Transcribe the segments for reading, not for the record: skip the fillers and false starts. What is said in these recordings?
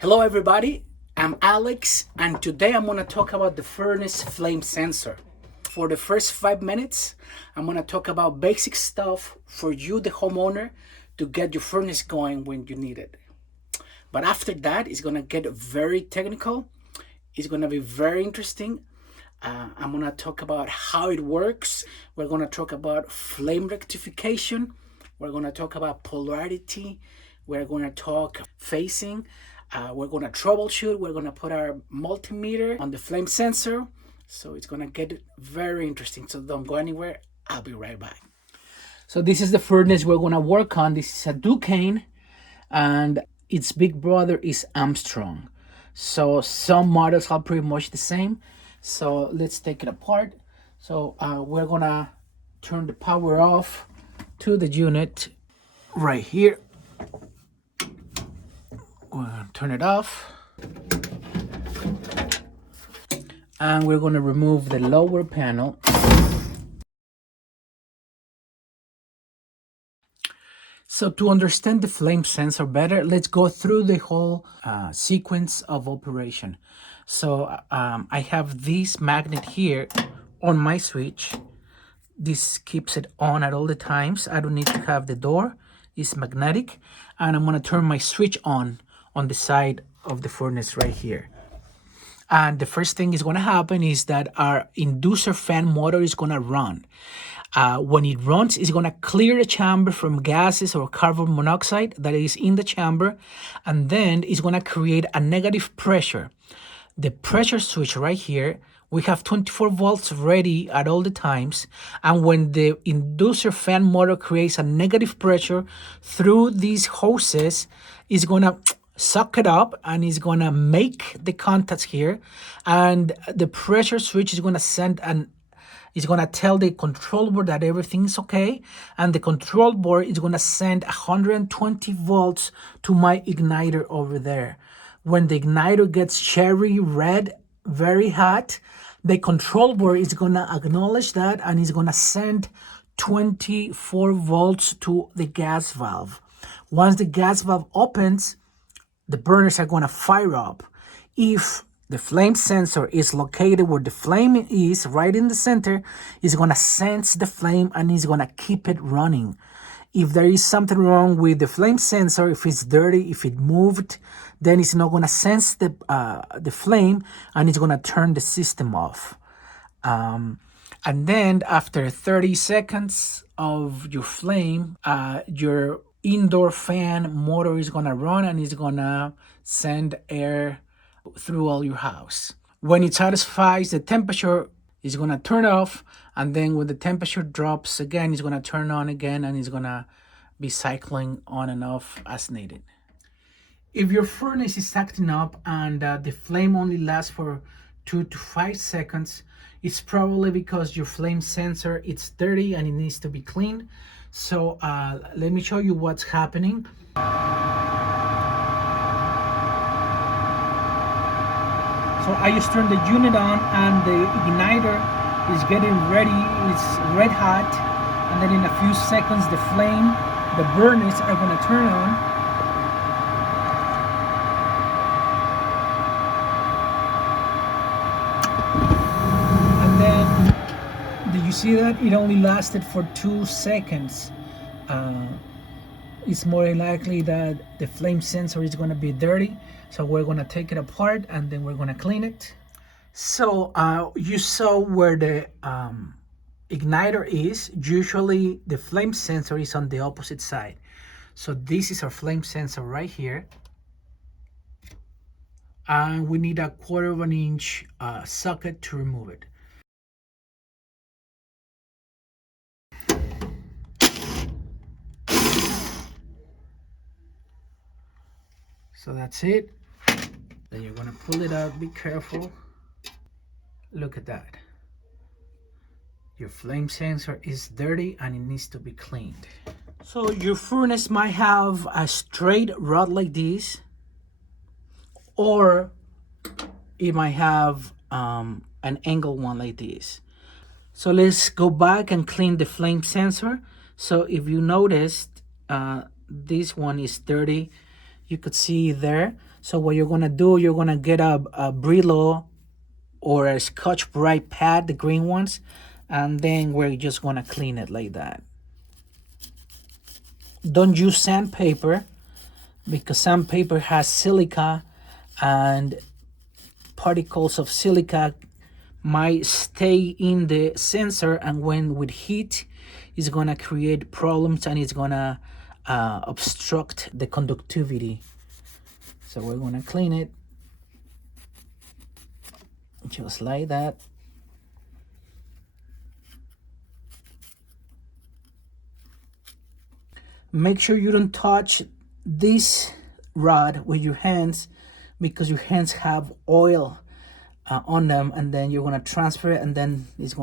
Hello everybody, I'm Alex and today I'm going to talk about the furnace flame sensor. For the first 5 minutes, I'm going to talk about basic stuff for you, the homeowner, to get your furnace going when you need it. But after that, it's going to get very technical. It's going to be very interesting. I'm going to talk about how it works. We're going to talk about flame rectification. We're going to talk about polarity. We're going to talk phasing. We're going to troubleshoot. We're going to put our multimeter on the flame sensor. So it's going to get very interesting. So don't go anywhere. I'll be right back. So this is the furnace we're going to work on. This is a Duquesne and its big brother is Armstrong. So some models are pretty much the same. So let's take it apart. So we're going to turn the power off to the unit right here. We're going to turn it off. And we're going to remove the lower panel. So to understand the flame sensor better, let's go through the whole sequence of operation. So I have this magnet here on my switch. This keeps it on at all the times. I don't need to have the door. It's magnetic. And I'm going to turn my switch on the side of the furnace right here. And the first thing is going to happen is that our inducer fan motor is going to run. When it runs, it's going to clear the chamber from gases or carbon monoxide that is in the chamber. And then it's going to create a negative pressure. The pressure switch right here, we have 24 volts ready at all the times. And when the inducer fan motor creates a negative pressure through these hoses, it's going to suck it up and it's going to make the contacts here. And the pressure switch is going to send it's going to tell the control board that everything is okay. And the control board is going to send 120 volts to my igniter over there. When the igniter gets cherry red, very hot, the control board is going to acknowledge that and is going to send 24 volts to the gas valve. Once the gas valve opens, the burners are going to fire up. If the flame sensor is located where the flame is, right in the center, it's going to sense the flame and it's going to keep it running. If there is something wrong with the flame sensor, if it's dirty, if it moved, then it's not going to sense the flame and it's going to turn the system off. And then after 30 seconds of your flame, your indoor fan motor is going to run and it's going to send air through all your house. When it satisfies the temperature, it's going to turn off, and then when the temperature drops again, it's going to turn on again and it's going to be cycling on and off as needed. If your furnace is acting up and the flame only lasts for 2 to 5 seconds, it's probably because your flame sensor is dirty and it needs to be cleaned. So let me show you what's happening. So I just turned the unit on and the igniter is getting ready. It's red hot. And then in a few seconds, the burners are going to turn on. And then, did you see that? It only lasted for 2 seconds. It's more likely that the flame sensor is going to be dirty. So we're going to take it apart and then we're going to clean it. So you saw where the igniter is. Usually the flame sensor is on the opposite side. So this is our flame sensor right here. And we need a 1/4 inch socket to remove it. So that's it. Then you're gonna pull it out, be careful. Look at that. Your flame sensor is dirty and it needs to be cleaned. So your furnace might have a straight rod like this, or it might have an angle one like this. So let's go back and clean the flame sensor. So if you noticed, this one is dirty. You could see there So what you're gonna do, you're gonna get a Brillo or a Scotch-Brite pad, the green ones, and then we're just gonna clean it like that. Don't use sandpaper because sandpaper has silica, and particles of silica might stay in the sensor, and when with heat it's gonna create problems and it's gonna obstruct the conductivity. So we're gonna clean it just like that. Make sure you don't touch this rod with your hands because your hands have oil on them, and then you're gonna transfer it, and then it's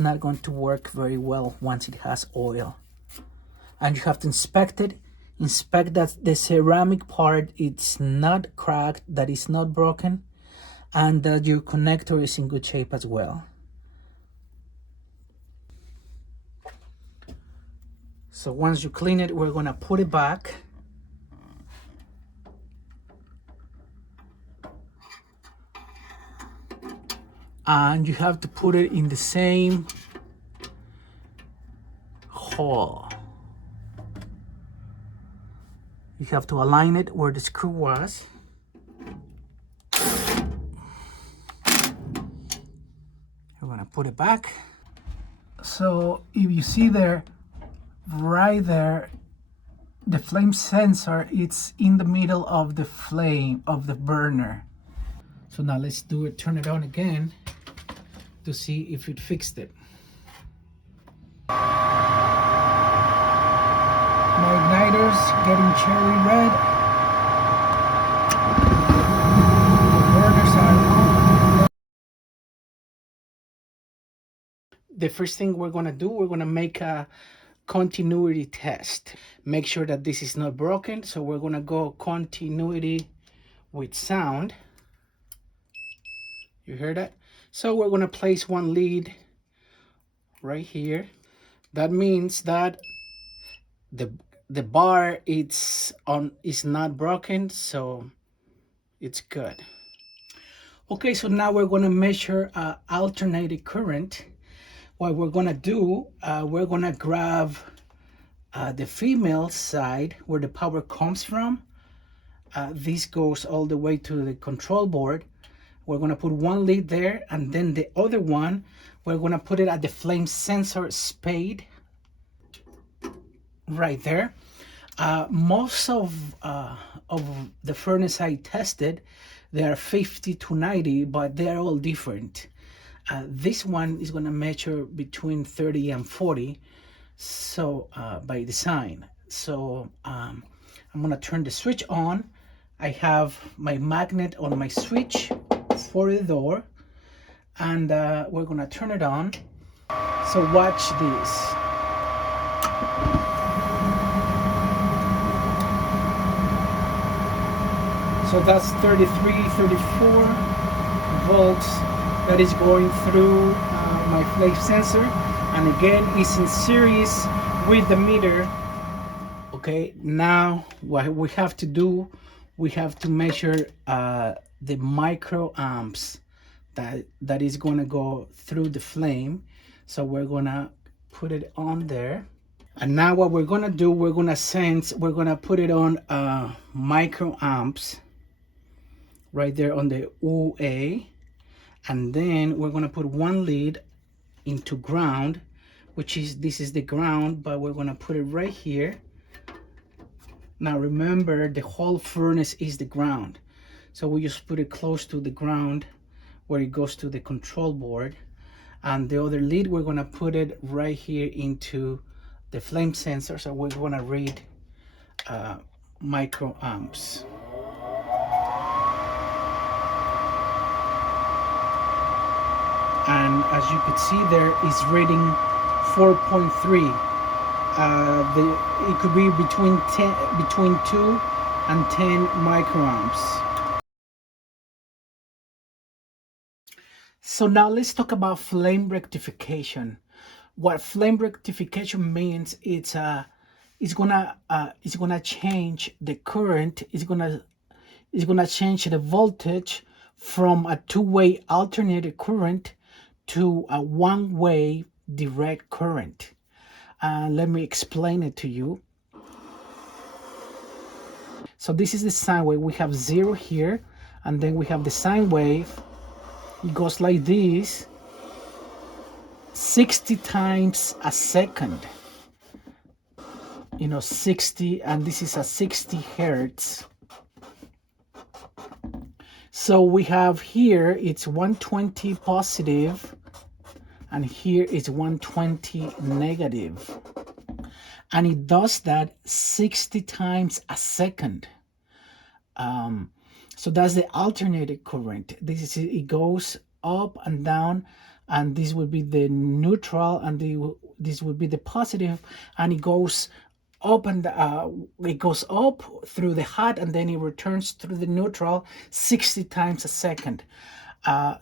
not going to work very well once it has oil. And you have to inspect it. Inspect that the ceramic part it's not cracked, that it's not broken, and that your connector is in good shape as well. So once you clean it, we're gonna put it back. And you have to put it in the same hole. You have to align it where the screw was. We're gonna put it back. So if you see there, right there, the flame sensor, it's in the middle of the flame of the burner. So now let's do it, turn it on again to see if it fixed it. My igniter's getting cherry red. The burners are on. The first thing we're gonna do, we're gonna make a continuity test. Make sure that this is not broken. So we're gonna go continuity with sound. You hear that? So we're gonna place one lead right here. That means that the bar is not broken, so it's good. Okay, so now we're gonna measure alternating current. What we're gonna do, we're gonna grab the female side where the power comes from. This goes all the way to the control board. We're gonna put one lead there, and then the other one, we're gonna put it at the flame sensor spade right there. Most of the furnace I tested, they are 50 to 90, but they're all different. This one is gonna measure between 30 and 40, so by design. So I'm gonna turn the switch on. I have my magnet on my switch for the door, and we're gonna turn it on. So watch this. So that's 33, 34 volts that is going through my flame sensor, and again it's in series with the meter. Okay, now what we have to do, we have to measure the microamps that is going to go through the flame. So we're gonna put it on there, and now what we're gonna do, we're gonna put it on microamps right there on the OA, and then we're gonna put one lead into ground, which is, this is the ground, but we're gonna put it right here. Now remember, the whole furnace is the ground, so we just put it close to the ground where it goes to the control board, and the other lead we're gonna put it right here into the flame sensor. So we're gonna read microamps. And as you could see, there is reading 4.3. It could be between 2 and 10 microamps. So now let's talk about flame rectification. What flame rectification means, it's gonna change the current. It's gonna is going to change the voltage from a two-way alternating current to a one-way direct current. Let me explain it to you. So this is the sine wave. We have 0 here, and then we have the sine wave. It goes like this, 60 times a second. 60, and this is a 60 hertz. So we have here, it's 120 positive, and here is 120 negative. And it does that 60 times a second. So that's the alternating current. It goes up and down, and this will be the neutral, and this will be the positive, and it goes up and it goes up through the hot, and then it returns through the neutral 60 times a second.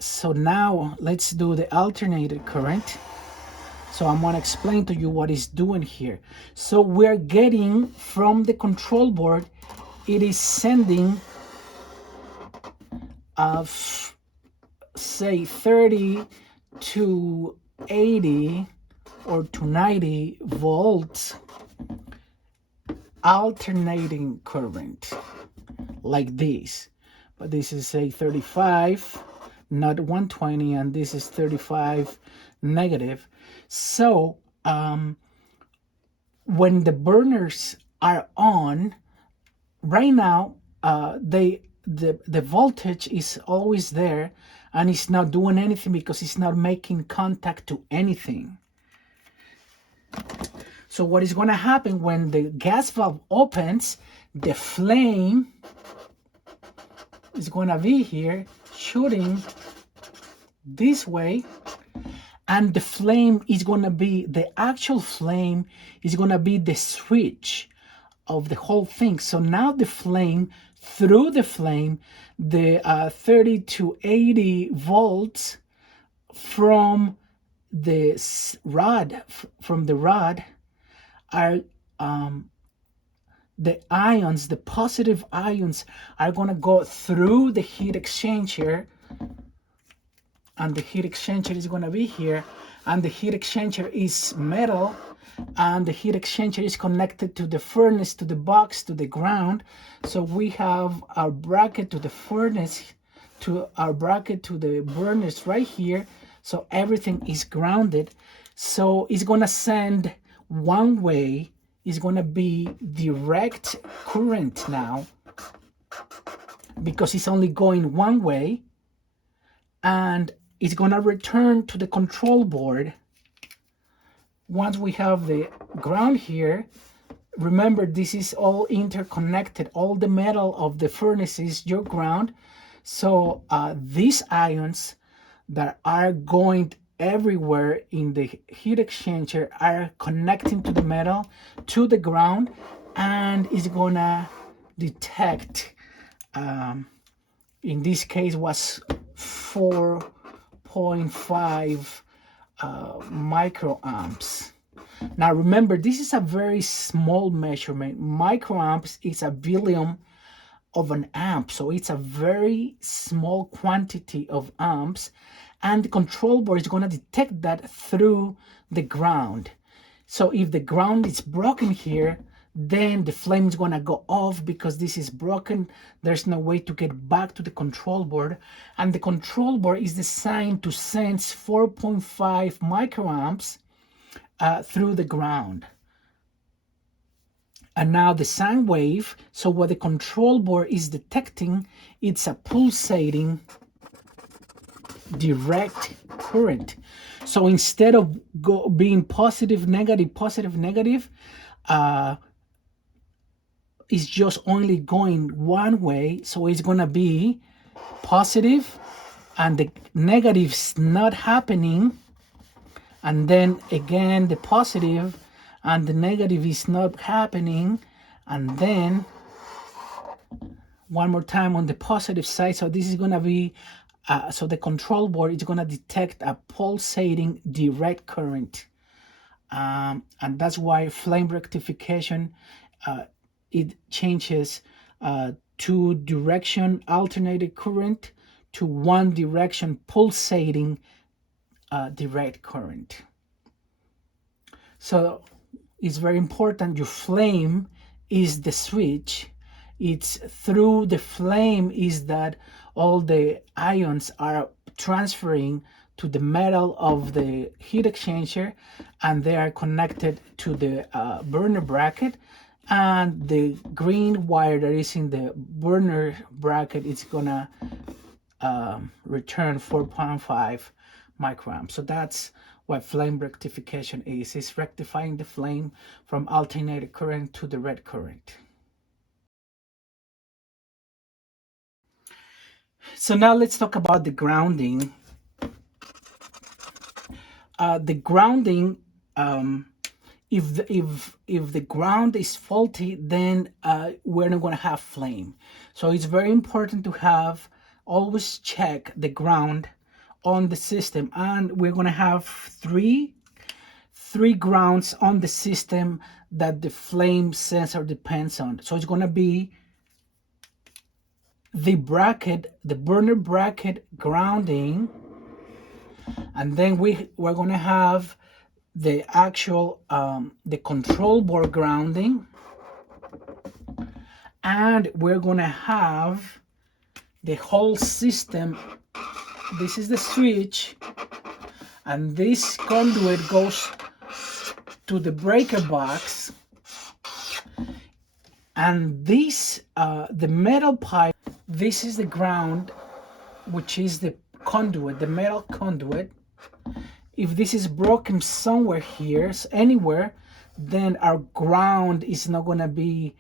So now let's do the alternating current. So I'm going to explain to you what it's doing here. So we're getting from the control board, it is sending say 30 to 80 or to 90 volts alternating current like this. But this is say 35, not 120, and this is 35 negative. So when the burners are on right now, the voltage is always there, and it's not doing anything because it's not making contact to anything. So what is going to happen when the gas valve opens, the flame is going to be here shooting this way, and the flame is going to be, the actual flame is going to be the switch of the whole thing. So now the flame, through the flame, the 30 to 80 volts from the rod, are the ions, the positive ions, are going to go through the heat exchanger, and the heat exchanger is going to be here, and the heat exchanger is metal, and the heat exchanger is connected to the furnace, to the box, to the ground. So we have our bracket to the furnace, to our bracket to the burners right here. So everything is grounded. So it's going to send one way, is going to be direct current now, because it's only going one way, and it's going to return to the control board. Once we have the ground here, remember this is all interconnected. All the metal of the furnace is your ground. So these ions that are going everywhere in the heat exchanger are connecting to the metal, to the ground, and is gonna detect, in this case was 4.5 microamps. Now remember, this is a very small measurement. Microamps is a billionth of an amp, so it's a very small quantity of amps, and the control board is going to detect that through the ground. So if the ground is broken here, then the flame is going to go off because this is broken. There's no way to get back to the control board, and the control board is designed to sense 4.5 microamps through the ground. And now the sine wave, so what the control board is detecting, it's a pulsating direct current. So instead of being positive, negative, it's just only going one way. So it's going to be positive, and the negative's not happening. And then again, the positive and the negative is not happening. And then one more time on the positive side. So this is going to be, so the control board is going to detect a pulsating direct current. And that's why flame rectification, it changes two direction alternating current to one direction pulsating direct current. So it's very important. Your flame is the switch. It's through the flame is that all the ions are transferring to the metal of the heat exchanger, and they are connected to the burner bracket, and the green wire that is in the burner bracket is gonna return 4.5 microamps. So that's what flame rectification is. It's rectifying the flame from alternating current to direct current. So now let's talk about the grounding. The grounding, if the ground is faulty, then we're not going to have flame. So it's very important to have always check the ground on the system, and we're going to have three grounds on the system that the flame sensor depends on. So it's going to be the bracket, the burner bracket grounding, and then we're going to have the actual the control board grounding, and we're going to have the whole system. This is the switch, and this conduit goes to the breaker box, and this the metal pipe, this is the ground, which is the conduit, the metal conduit. If this is broken somewhere here, anywhere, then our ground is not going to be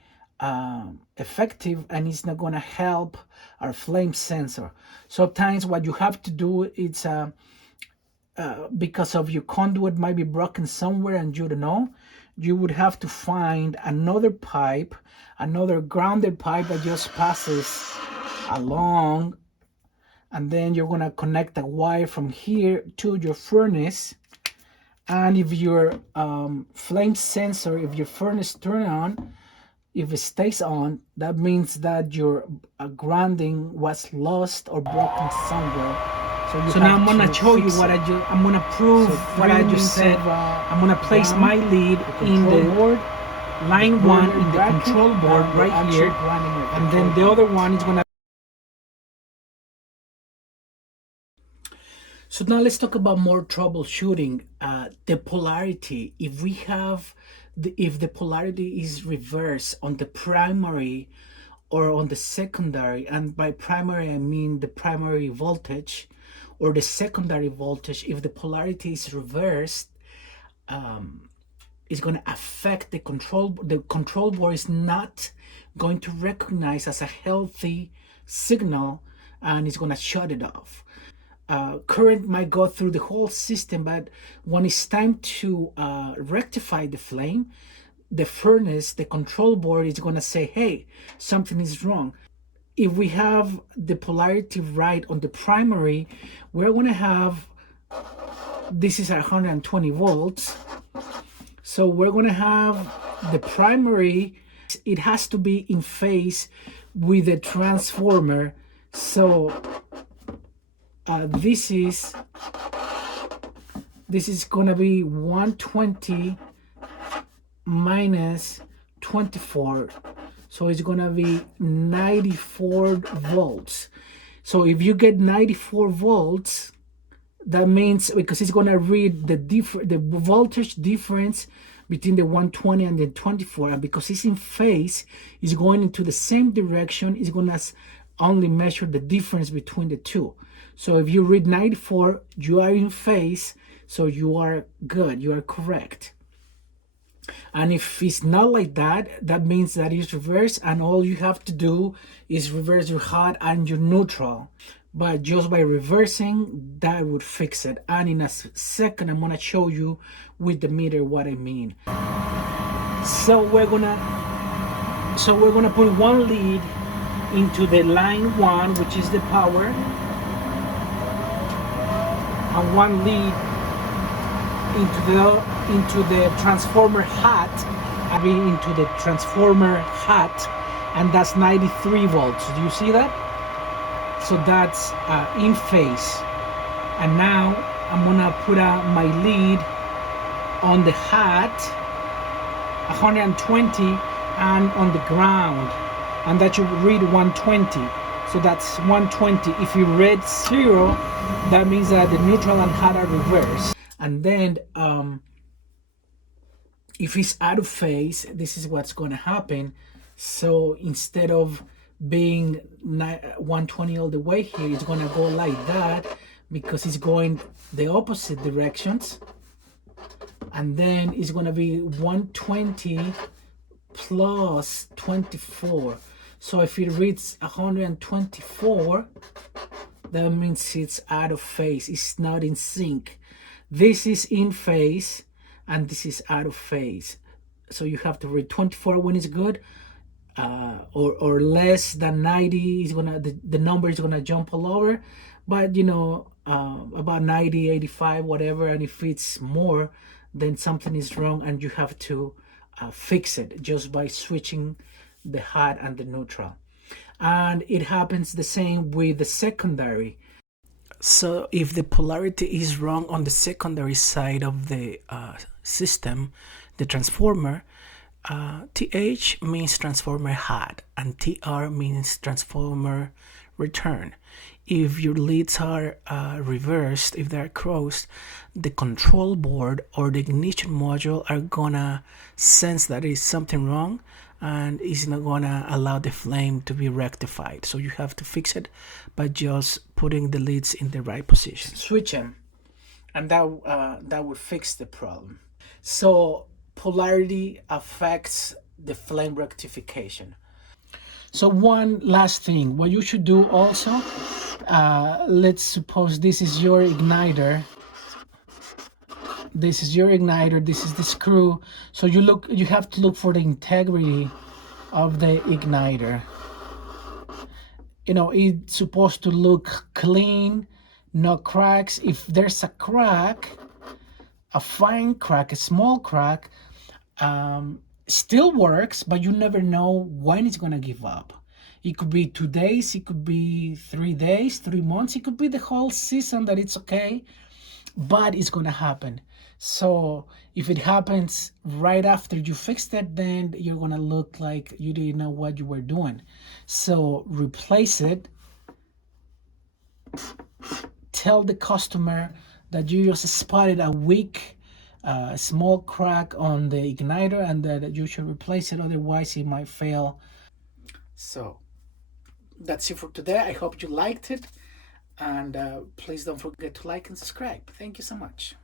effective, and it's not going to help our flame sensor. Sometimes what you have to do is because of your conduit might be broken somewhere and you don't know, you would have to find another pipe, another grounded pipe that just passes along, and then you're going to connect a wire from here to your furnace. And if your flame sensor, if your furnace turn on, if it stays on, that means that your grounding was lost or broken somewhere. So now I'm gonna show you what I'm gonna prove what I just said. I'm gonna place my lead in the board, line 1 in the control board right here, and then the other one is gonna. So now let's talk about more troubleshooting. The polarity. If we have if the polarity is reversed on the primary or on the secondary, and by primary I mean the primary voltage or the secondary voltage, if the polarity is reversed, it's going to affect the control. The control board is not going to recognize as a healthy signal, and it's going to shut it off. Current might go through the whole system, but when it's time to rectify the flame, the furnace, the control board is going to say, hey, something is wrong. If we have the polarity right on the primary, we're going to have, this is 120 volts. So we're going to have the primary, it has to be in phase with the transformer. So this is gonna be 120 minus 24, so it's gonna be 94 volts. So if you get 94 volts, that means, because it's gonna read the voltage difference between the 120 and the 24, and because it's in phase, it's going into the same direction, it's gonna only measure the difference between the two. So if you read 94, you are in phase, so you are good, you are correct. And if it's not like that, that means that it's reversed, and all you have to do is reverse your hot and your neutral. But just by reversing, that would fix it. And in a second, I'm gonna show you with the meter what I mean. So we're gonna put one lead into the line 1, which is the power, and one lead into the transformer hat. I mean into the transformer hat, and that's 93 volts. Do you see that? So that's in phase. And now I'm gonna put my lead on the hat 120 and on the ground, and that should read 120. So that's 120. If you read 0, that means that the neutral and hat are reversed. And then if it's out of phase, this is what's going to happen. So instead of being 120 all the way here, it's going to go like that, because it's going the opposite directions. And then it's going to be 120 plus 24. So if it reads 124, that means it's out of phase. It's not in sync. This is in phase and this is out of phase. So you have to read 24 when it's good, or less than 90 is gonna, the number is gonna jump all over. But you know, about 90, 85, whatever, and if it's more, then something is wrong and you have to fix it just by switching the hat and the neutral. And it happens the same with the secondary. So if the polarity is wrong on the secondary side of the system, the transformer, TH means transformer hat and TR means transformer return. If your leads are reversed, if they're crossed, the control board or the ignition module are gonna sense that is something wrong and is not gonna allow the flame to be rectified. So you have to fix it by just putting the leads in the right position. Switch them, and that will fix the problem. So polarity affects the flame rectification. So one last thing, what you should do also, let's suppose this is your igniter. This is your igniter, this is the screw. So you have to look for the integrity of the igniter. You know, it's supposed to look clean, no cracks. If there's a crack, a fine crack, a small crack, still works, but you never know when it's gonna give up. It could be 2 days, it could be 3 days, 3 months, it could be the whole season that it's okay, but it's gonna happen. So if it happens right after you fixed it, then you're gonna look like you didn't know what you were doing. So replace it. Tell the customer that you just spotted a weak small crack on the igniter and that you should replace it, otherwise it might fail. So that's it for today. I hope you liked it, and please don't forget to like and subscribe. Thank you so much.